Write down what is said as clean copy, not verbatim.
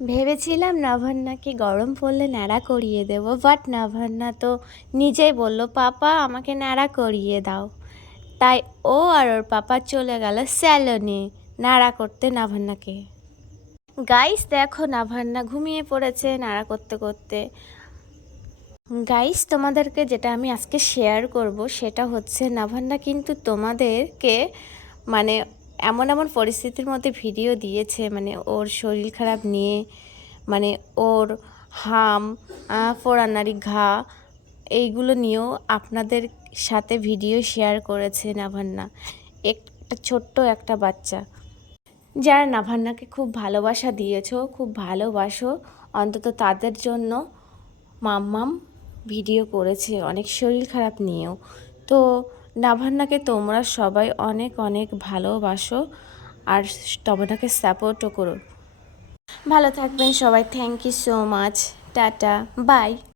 ভেবেছিলাম নাভান্নাকে গরম পড়লে ন্যাড়া করিয়ে দেব, বাট নাভান্না তো নিজেই বলল পাপা আমাকে ন্যাড়া করিয়ে দাও। তাই ও আর ওর পাপা চলে গেল স্যালনে ন্যাড়া করতে নাভান্নাকে। গাইস দেখো নাভান্না ঘুমিয়ে পড়েছে ন্যাড়া করতে করতে। গাইস তোমাদেরকে যেটা আমি আজকে শেয়ার করব সেটা হচ্ছে নাভান্না কিন্তু তোমাদেরকে মানে এমন এমন পরিস্থিতির মধ্যে ভিডিও দিয়েছে, মানে ওর শরীর খারাপ নিয়ে, মানে ওর হাম ফোড়ানারি ঘা এইগুলো নিয়েও আপনাদের সাথে ভিডিও শেয়ার করেছে নাভান্না। একটা ছোট্ট একটা বাচ্চা যারা নাভান্নাকে খুব ভালোবাসা দিয়েছো, খুব ভালোবাসো, অন্তত তাদের জন্য মাম্মাম ভিডিও করেছে অনেক শরীর খারাপ নিয়েও। তো নাভান্নাকে তোমরা সবাই অনেক অনেক ভালোবাসো আর তোমাকে সাপোর্টও করো। ভালো থাকবেন সবাই, thank you so much, tata by.